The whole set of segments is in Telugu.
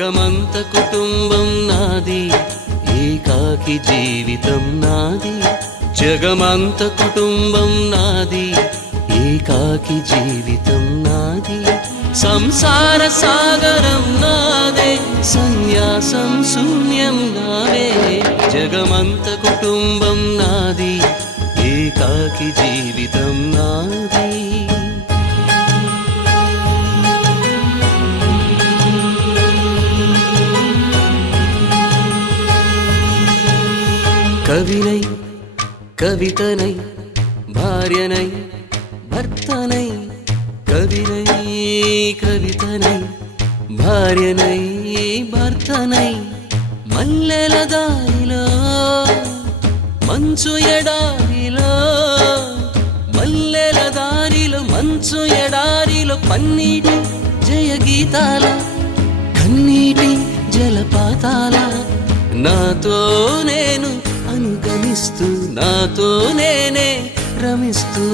జగమంత కుటుంబం నాది, ఏకాకి జీవితం నాది. జగమంత కుటుంబం నాది, ఏకాకి జీవితం నాది. సంసార సాగరం నాదే, సన్యాసం శూన్యం నావే. జగమంత కుటుంబం నాది, ఏకాకి జీవితం నాది. కవినై కవితనై భార్యనై భర్తనై, కవినై కవితనై భార్యనై భర్తనై, మల్లెల దారిలో మంచు ఎడారిలో, మల్లెల దారిలో మంచు ఎడారిలో, పన్నీటి జయగీతాల కన్నీటి జలపాతాల, నాతో నేను అనుగమిస్తూ, నాతో నేనే రమిస్తూ.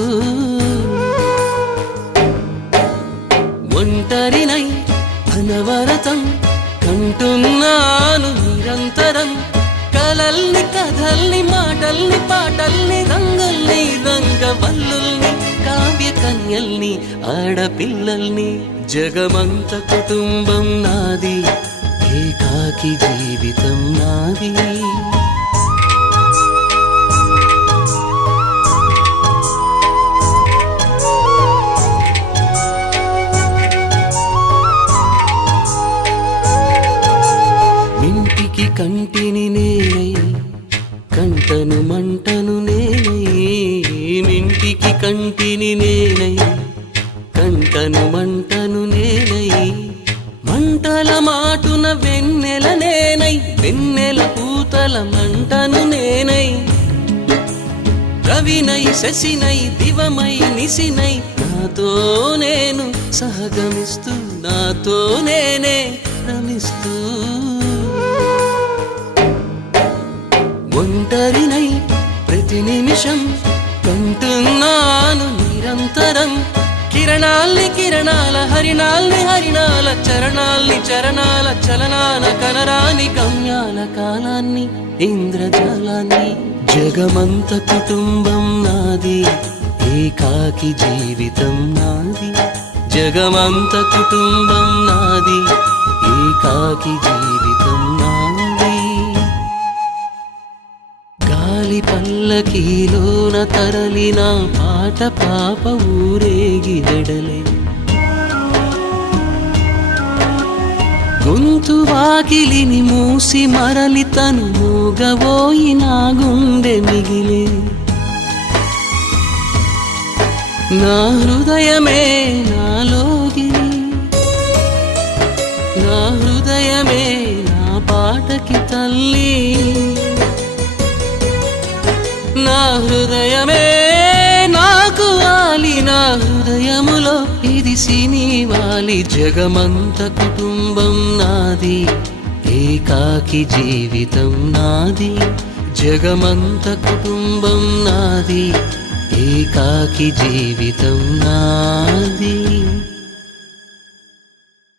ఒంటరినై అనవరతం కంటున్నాను నిరంతరం, కలల్ని కథల్ని మాటల్ని పాటల్ని, రంగుల్ని రంగవల్లుల్ని, కావ్య కన్యల్ని ఆడపిల్లల్ని. జగమంత కుటుంబం నాది, ఏకాకి జీవితం నాది. ఇంటికి కంటిని నేనై, కంటను మంటను నేనై. ఇంటికి కంటిని నేనై, కంటను మంటను నేనై. మంటల మాటున వెన్నెల నేనై, వెన్నెల పూతల మంటను నేనై. రవినై శశినై దివమై నిశినై, నాతో నేను సహగమిస్తూ, నాతో నేనే రమిస్తూ. ఒంటరినై ప్రతి నిమిషం కంటున్నాను నిరంతరం, కిరణాల్ని కిరణాల హరిణాల్ని హరిణాల, చరణాల్ని చరణాల చలనాన, కనరాని గమ్యాల కాలాన్ని ఇంద్రజాలాన్ని. జగమంత కుటుంబం నాది, ఏకాకి జీవితం నాది. జగమంత కుటుంబం నాది, ఏకాకి జీవితం నాది. గాలి పల్లకీలోన తరలిన పాట పాప ఊరేగి వెడలే, గొంతు వాకిలిని మూసి మరలి తను మూగబోయి నా గుండె మిగిలే. నా హృదయమే నాలోగిరి, నా హృదయమే నా పాటకి తల్లి. నా హృదయమే నాకు వాలి, నా హృదయములో ఇది సినివాలి. జగమంత కుటుంబం నాది, ఏకాకి జీవితం నాది. జగమంత కుటుంబం నాది, ఏకాకి జీవితం నాది.